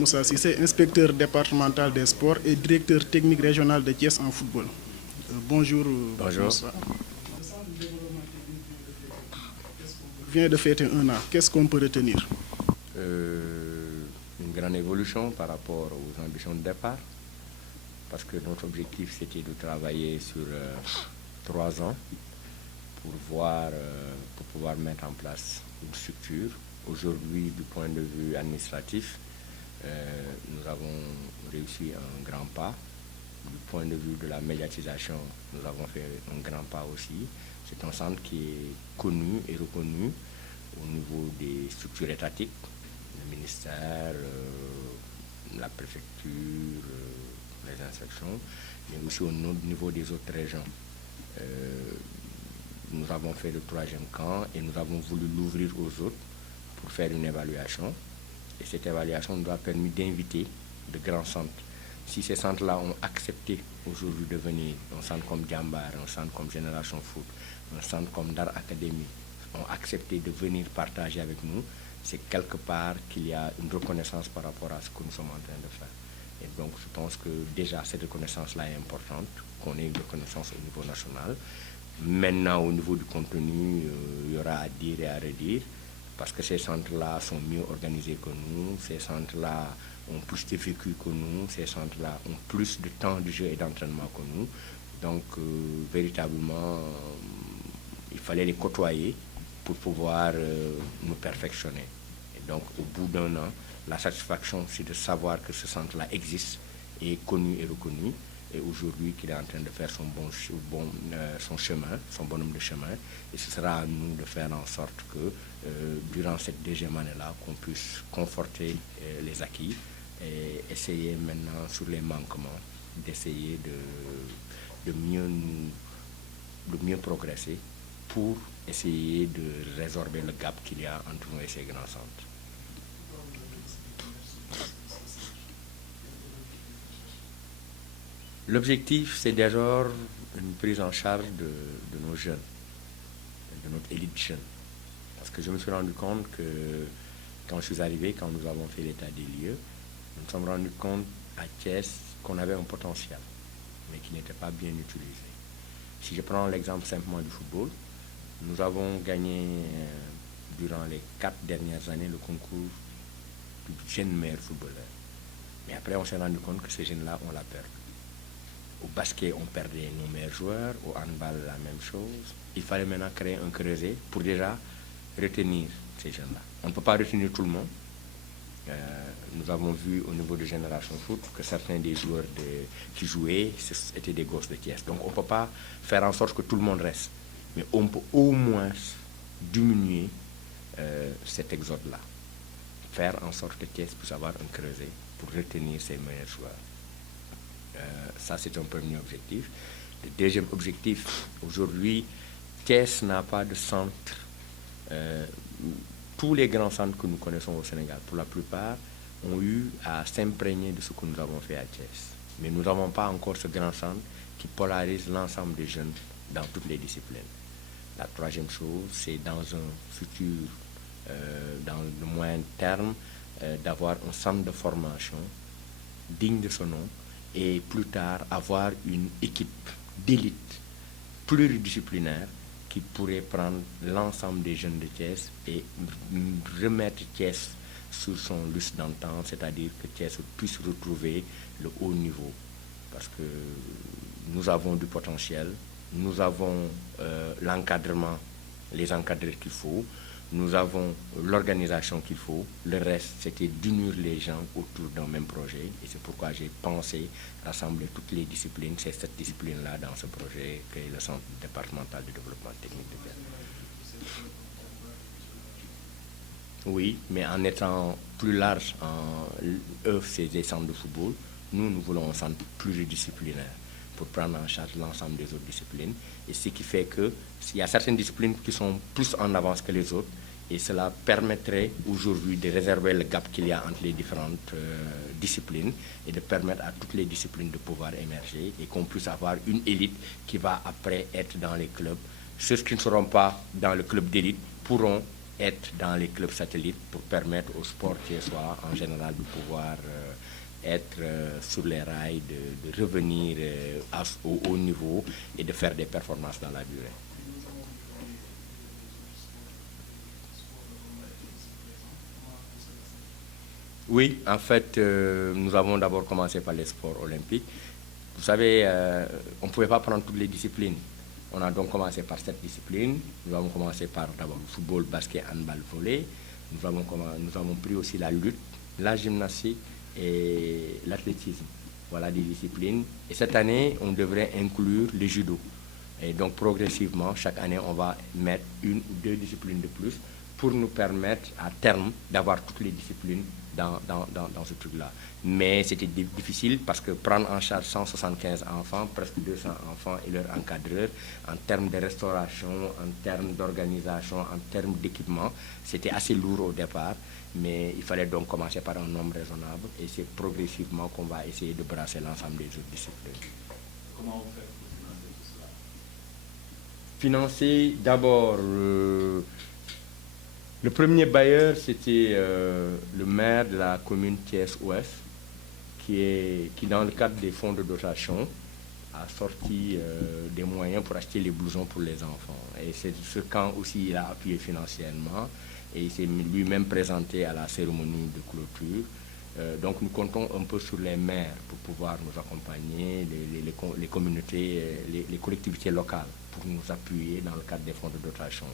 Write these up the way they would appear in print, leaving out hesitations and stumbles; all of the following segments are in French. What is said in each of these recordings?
Moussa Cissé, inspecteur départemental des sports et directeur technique régional de Thiès en football. Bonjour. Bonjour. Moussa. Vient de fêter 1 an. Qu'est-ce qu'on peut retenir? Une grande évolution par rapport aux ambitions de départ, parce que notre objectif c'était de travailler sur 3 ans pour pouvoir mettre en place une structure. Aujourd'hui, du point de vue administratif, nous avons réussi un grand pas. Du point de vue de la médiatisation, nous avons fait un grand pas aussi. C'est un centre qui est connu et reconnu au niveau des structures étatiques, le ministère, la préfecture, les inspections, mais aussi au niveau des autres régions. Nous avons fait le 3e camp et nous avons voulu l'ouvrir aux autres pour faire une évaluation. Et cette évaluation nous a permis d'inviter de grands centres. Si ces centres-là ont accepté aujourd'hui de venir, un centre comme Djambar, un centre comme Génération Foot, un centre comme Dar Academy, ont accepté de venir partager avec nous, c'est quelque part qu'il y a une reconnaissance par rapport à ce que nous sommes en train de faire. Et donc je pense que déjà cette reconnaissance-là est importante, qu'on ait une reconnaissance au niveau national. Maintenant, au niveau du contenu, il y aura à dire et à redire, parce que ces centres-là sont mieux organisés que nous, ces centres-là ont plus de vécu que nous, ces centres-là ont plus de temps de jeu et d'entraînement que nous. Donc, véritablement, il fallait les côtoyer pour pouvoir nous perfectionner. Et donc, au bout d'1 an, la satisfaction, c'est de savoir que ce centre-là existe, est connu et reconnu, et aujourd'hui qu'il est en train de faire son chemin, son bonhomme de chemin. Et ce sera à nous de faire en sorte que, durant cette 2e année-là, qu'on puisse conforter les acquis et essayer maintenant, sur les manquements, d'essayer de mieux progresser pour essayer de résorber le gap qu'il y a entre nous et ces grands centres. L'objectif, c'est déjà une prise en charge de nos jeunes, de notre élite jeune. Parce que je me suis rendu compte que quand je suis arrivé, quand nous avons fait l'état des lieux, nous nous sommes rendus compte à Thiès qu'on avait un potentiel, mais qui n'était pas bien utilisé. Si je prends l'exemple simplement du football, nous avons gagné durant les 4 dernières années le concours du jeune meilleur footballeur. Mais après, on s'est rendu compte que ces jeunes-là, on l'a perdu. Au basket, on perdait nos meilleurs joueurs. Au handball, la même chose. Il fallait maintenant créer un creuset pour déjà retenir ces jeunes-là. On ne peut pas retenir tout le monde. Nous avons vu au niveau de Génération Foot que certains des joueurs qui jouaient étaient des gosses de Thiès. Donc on ne peut pas faire en sorte que tout le monde reste. Mais on peut au moins diminuer cet exode-là. Faire en sorte que Thiès puisse avoir un creuset pour retenir ses meilleurs joueurs. Ça, c'est un premier objectif. Le deuxième objectif, aujourd'hui, Thiès n'a pas de centre. Tous les grands centres que nous connaissons au Sénégal, pour la plupart, ont eu à s'imprégner de ce que nous avons fait à Thiès. Mais nous n'avons pas encore ce grand centre qui polarise l'ensemble des jeunes dans toutes les disciplines. La 3e chose, c'est dans un futur, dans le moyen terme, d'avoir un centre de formation digne de ce nom, et plus tard avoir une équipe d'élite pluridisciplinaire qui pourrait prendre l'ensemble des jeunes de Thiès et remettre Thiès sur son lustre d'antan, c'est-à-dire que Thiès puisse retrouver le haut niveau. Parce que nous avons du potentiel, nous avons l'encadrement, les encadreurs qu'il faut, nous avons l'organisation qu'il faut. Le reste, c'était d'unir les gens autour d'un même projet. Et c'est pourquoi j'ai pensé rassembler toutes les disciplines. C'est cette discipline-là dans ce projet qu'est le Centre départemental de développement technique de Thiès. Oui, mais en étant plus large, eux, c'est des centres de football. Nous voulons un centre pluridisciplinaire pour prendre en charge l'ensemble des autres disciplines. Et ce qui fait qu'il y a certaines disciplines qui sont plus en avance que les autres. Et cela permettrait aujourd'hui de réserver le gap qu'il y a entre les différentes disciplines et de permettre à toutes les disciplines de pouvoir émerger et qu'on puisse avoir une élite qui va après être dans les clubs. Ceux qui ne seront pas dans le club d'élite pourront être dans les clubs satellites pour permettre au sport thiessois en général de pouvoir être sur les rails, de revenir au haut niveau et de faire des performances dans la durée. Oui, en fait, nous avons d'abord commencé par les sports olympiques. Vous savez, on ne pouvait pas prendre toutes les disciplines. On a donc commencé par cette discipline. Nous avons commencé par d'abord le football, basket, handball, volley. Nous avons pris aussi la lutte, la gymnastique et l'athlétisme. Voilà des disciplines. Et cette année, on devrait inclure le judo. Et donc progressivement, chaque année, on va mettre 1 ou 2 disciplines de plus pour nous permettre à terme d'avoir toutes les disciplines dans ce truc-là. Mais c'était difficile parce que prendre en charge 175 enfants, presque 200 enfants et leurs encadreurs, en termes de restauration, en termes d'organisation, en termes d'équipement, c'était assez lourd au départ. Mais il fallait donc commencer par un nombre raisonnable et c'est progressivement qu'on va essayer de brasser l'ensemble des autres disciplines. Comment vous faites pour financer tout cela? Financer d'abord... Le premier bailleur, c'était le maire de la commune Thiès-Ouest, qui, dans le cadre des fonds de dotation, a sorti des moyens pour acheter les blousons pour les enfants. Et c'est ce camp aussi, il a appuyé financièrement et il s'est lui-même présenté à la cérémonie de clôture. Donc nous comptons un peu sur les maires pour pouvoir nous accompagner, les communautés, les collectivités locales pour nous appuyer dans le cadre des fonds de dotation.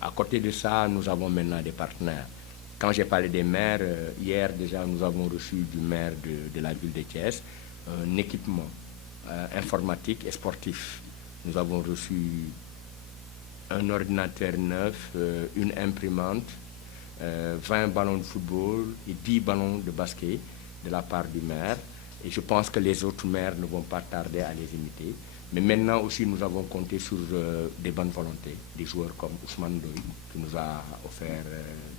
À côté de ça, nous avons maintenant des partenaires. Quand j'ai parlé des maires, hier déjà, nous avons reçu du maire de la ville de Thiès un équipement informatique et sportif. Nous avons reçu un ordinateur neuf, une imprimante, 20 ballons de football et 10 ballons de basket de la part du maire. Et je pense que les autres maires ne vont pas tarder à les imiter. Mais maintenant aussi, nous avons compté sur des bonnes volontés, des joueurs comme Ousmane Doy, qui nous a offert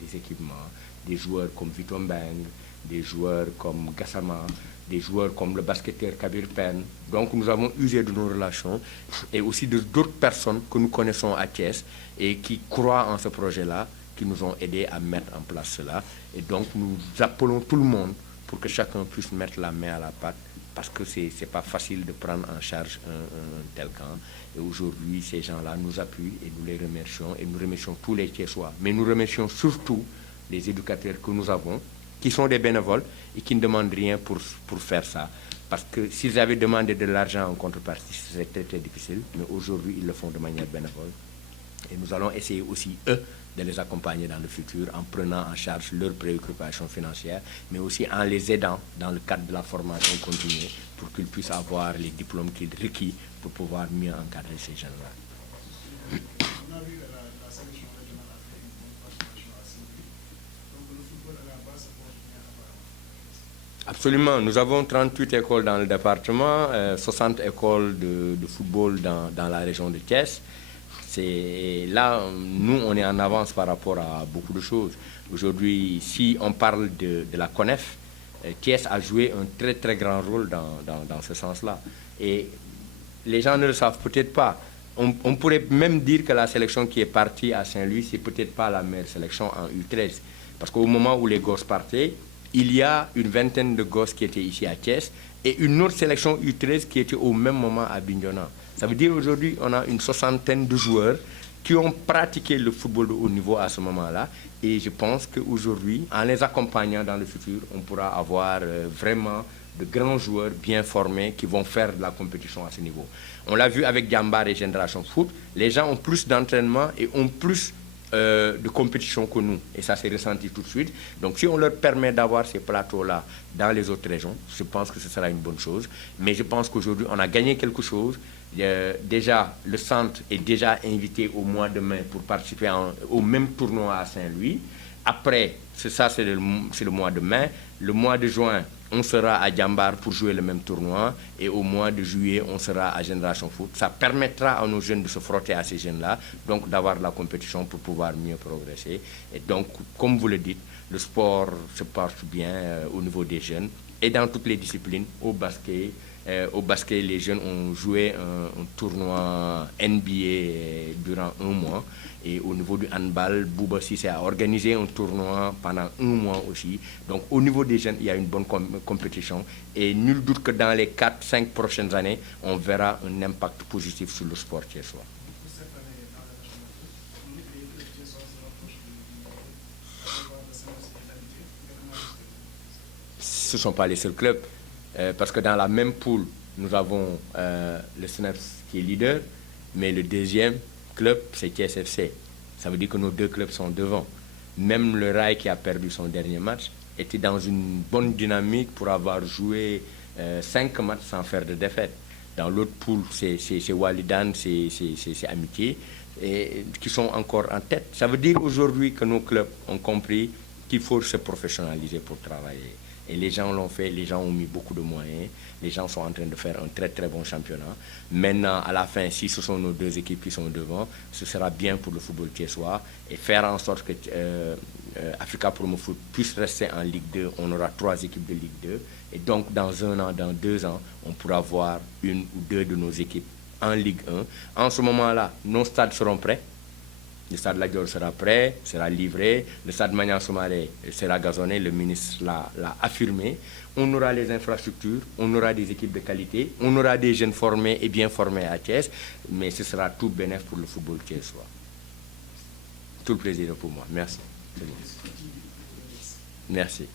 des équipements, des joueurs comme Vito Mbeng, des joueurs comme Gassama, des joueurs comme le basketteur Kabir Pen. Donc nous avons usé de nos relations et aussi d'autres personnes que nous connaissons à Thiès et qui croient en ce projet-là, qui nous ont aidés à mettre en place cela. Et donc nous appelons tout le monde pour que chacun puisse mettre la main à la pâte, parce que ce n'est pas facile de prendre en charge un tel camp. Et aujourd'hui, ces gens-là nous appuient et nous les remercions. Et nous remercions tous les Thiessois. Mais nous remercions surtout les éducateurs que nous avons, qui sont des bénévoles et qui ne demandent rien pour faire ça. Parce que s'ils avaient demandé de l'argent en contrepartie, c'était très, très difficile. Mais aujourd'hui, ils le font de manière bénévole. Et nous allons essayer aussi, eux, de les accompagner dans le futur en prenant en charge leurs préoccupations financières, mais aussi en les aidant dans le cadre de la formation continue pour qu'ils puissent avoir les diplômes qu'ils requis pour pouvoir mieux encadrer ces jeunes-là. On a vu la sélection régionale a fait une bonne participation à Saint-Louis. Donc le football à la base se porte bien apparemment. Absolument. Nous avons 38 écoles dans le département, 60 écoles de football dans la région de Thiès. Là, nous, on est en avance par rapport à beaucoup de choses. Aujourd'hui, si on parle de la CONEF, Thiès a joué un très très grand rôle dans ce sens-là. Et les gens ne le savent peut-être pas. On pourrait même dire que la sélection qui est partie à Saint-Louis, c'est peut-être pas la meilleure sélection en U13. Parce qu'au moment où les gosses partaient, il y a une vingtaine de gosses qui étaient ici à Thiès et une autre sélection U13 qui était au même moment à Bignona. Ça veut dire aujourd'hui, on a une soixantaine de joueurs qui ont pratiqué le football de haut niveau à ce moment-là. Et je pense qu'aujourd'hui, en les accompagnant dans le futur, on pourra avoir vraiment de grands joueurs bien formés qui vont faire de la compétition à ce niveau. On l'a vu avec Diambar et Génération Foot, les gens ont plus d'entraînement et ont plus de compétition que nous. Et ça s'est ressenti tout de suite. Donc si on leur permet d'avoir ces plateaux-là dans les autres régions, je pense que ce sera une bonne chose. Mais je pense qu'aujourd'hui, on a gagné quelque chose. Déjà, le centre est déjà invité au mois de mai pour participer au même tournoi à Saint-Louis. Après, c'est le mois de mai. Le mois de juin, on sera à Diambar pour jouer le même tournoi. Et au mois de juillet, on sera à Génération Foot. Ça permettra à nos jeunes de se frotter à ces jeunes-là, donc d'avoir de la compétition pour pouvoir mieux progresser. Et donc, comme vous le dites, le sport se porte bien au niveau des jeunes et dans toutes les disciplines, au basket Au basket, les jeunes ont joué un tournoi NBA durant 1 mois. Et au niveau du handball, Bouba Sissé a organisé un tournoi pendant 1 mois aussi. Donc au niveau des jeunes, il y a une bonne compétition. Et nul doute que dans les 4-5 prochaines années, on verra un impact positif sur le sport thiessois. Pour cette année, dans la région de on est que les clubs thiessois se rapprochent Ce ne sont pas les seuls clubs. Parce que dans la même poule, nous avons le SNEPS qui est leader, mais le deuxième club, c'est Thiès FC. Ça veut dire que nos 2 clubs sont devant. Même le Rail qui a perdu son dernier match était dans une bonne dynamique pour avoir joué 5 matchs sans faire de défaite. Dans l'autre poule, c'est Walidan, c'est Amitié, et qui sont encore en tête. Ça veut dire aujourd'hui que nos clubs ont compris qu'il faut se professionnaliser pour travailler. Et les gens l'ont fait, les gens ont mis beaucoup de moyens, les gens sont en train de faire un très très bon championnat. Maintenant, à la fin, si ce sont nos 2 équipes qui sont devant, ce sera bien pour le football thiessois et faire en sorte que Africa Promo Foot puisse rester en Ligue 2. On aura 3 équipes de Ligue 2 et donc dans 1 an, dans 2 ans, on pourra voir 1 ou 2 de nos équipes en Ligue 1. En ce moment-là, nos stades seront prêts. Le stade Lat Dior sera prêt, sera livré. Le stade Maniang Soumaré sera gazonné, le ministre l'a affirmé. On aura les infrastructures, on aura des équipes de qualité, on aura des jeunes formés et bien formés à Thiès, mais ce sera tout bénéfice pour le football thiessois. Tout le plaisir pour moi. Merci. Merci.